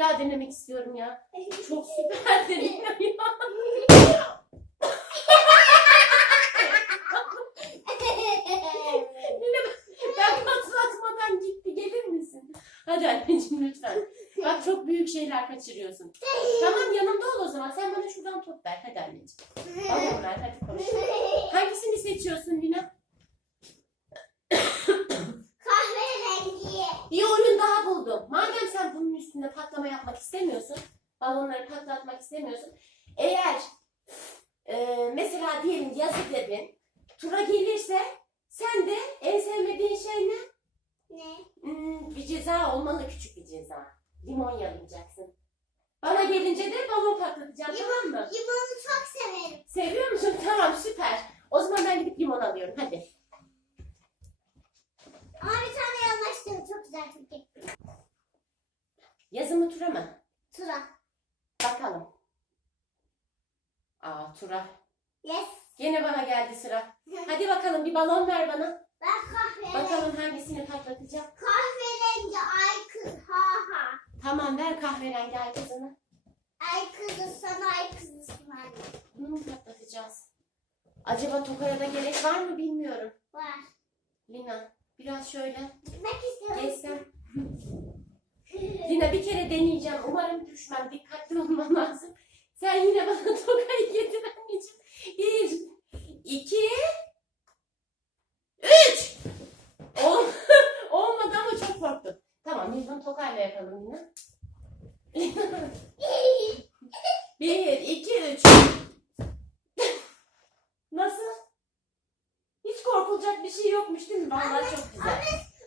daha denemek istiyorum ya. Çok süper dedim ya. Ben patlatmadan gitti gelir misin? Hadi anneciğim lütfen. Bak çok büyük şeyler kaçırıyorsun. Tamam yanımda ol o zaman. Sen bana şuradan top ver. Hadi anneciğim. Balon ver hadi konuş. Hangisini seçiyorsun Lina? Kahverengi. Bir oyun daha buldum. Madem sen bunun üstünde patlama yapmak istemiyorsun, balonları patlatmak istemiyorsun. Eğer e, mesela diyelim yazı dedin, tura gelirse sen de en sevmediğin şey ne? Ne? Hmm, bir ceza olmalı küçük bir ceza. Limon yalayacaksın. Bana gelince de balon patlatacağım tamam mı? Limonu çok severim. Seviyor musun? Tamam süper. O zaman ben gidip limon alıyorum hadi. Ama bir tane yanlaştım. Çok güzel çünkü. Yazı mı tura mı? Tura. Bakalım. Aa tura. Yes. Gene bana geldi sıra. Hadi bakalım bir balon ver bana. Ben kahverengi. Bakalım hangisini patlatacağım. Kahverengi ay kız. Ha ha. Tamam ver kahverengi ay kızını. Ay kızı sana ay kızısın anne. Bunu patlatacağız? Acaba Tokay'a da gerek var mı bilmiyorum. Var. Lina biraz şöyle Gitmek istiyorum. geçsem. Lina bir kere deneyeceğim. Umarım düşmem. Dikkatli olmam lazım. Sen yine bana Tokay'ı getir anneciğim. Bir, iki, üç. Ol Olmadı ama çok korktum. Tamam biz bunu Tokay'la yapalım Lina. Bir, iki, üç. Nasıl? Hiç korkulacak bir şey yokmuş değil mi? Vallahi çok güzel.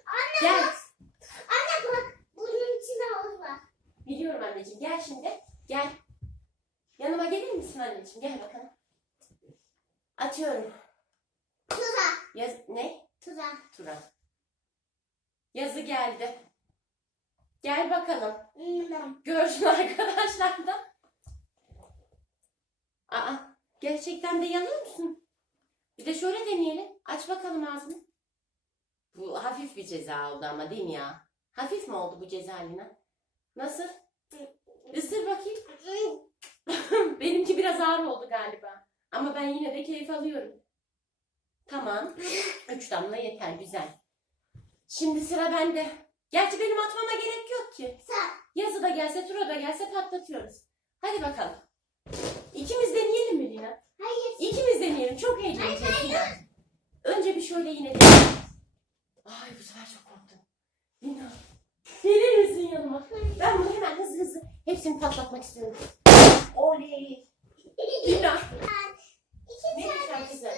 Anne Gel. bak. Anne bak. Bunun içinde havuz var. Biliyorum anneciğim. Gel şimdi. Gel. Yanıma gelir misin anneciğim? Gel bakalım. Atıyorum. Tura. Yaz ne? Tura. Tura. Yazı geldi. Gel bakalım. Hmm. Görsün arkadaşlar da. Aa, gerçekten de yanıyor musun? Bir de şöyle deneyelim. Aç bakalım ağzını. Bu hafif bir ceza oldu ama değil mi ya? Hafif mi oldu bu ceza Lina? Nasıl? Isır bakayım. Benimki biraz ağır oldu galiba. Ama ben yine de keyif alıyorum. Tamam. Üç damla yeter. Güzel. Şimdi sıra bende. Gerçi benim atmama gerek yok ki. Sen. Yazı da gelse, tura da gelse patlatıyoruz. Hadi bakalım. İkimiz deneyelim mi Lina? Hayır. İkimiz deneyelim. Çok eğleneceğiz Lina. Önce bir şöyle yine deneyelim. Ay bu sefer çok korktum. Lina. Gelir misin yanıma? Patlatmak istiyorum. Oley. Lina. İki Ne güzel güzel.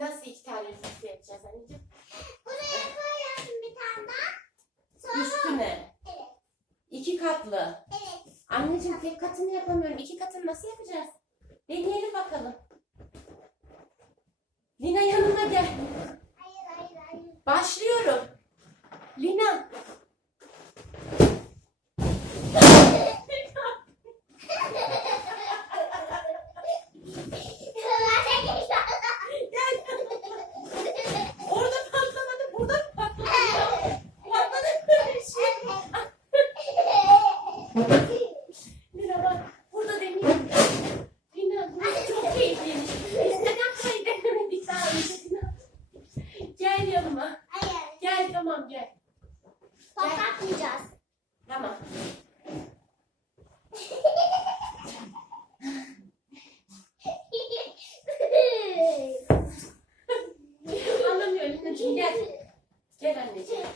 Nasıl iki tane üst üste yapacağız anneciğim? Buraya koyalım bir tane daha. Sonra Üstüne. Evet. İki katlı. evet. Anneciğim tek katını yapamıyorum. İki katını nasıl yapacağız? Deneyelim bakalım. Lina yanıma gel. Hayır hayır hayır. Başlıyorum. Lina. Orada patlamadı. Burada mı patladı? Patladı. Lina bak. Burada deneyelim. Lina Biz neden burayı denemedik daha önce? Gel yanıma. Hayır. Gel tamam gel. Patlatmayacağız. Tamam. Anlamıyorum gel. Gel anneciğim.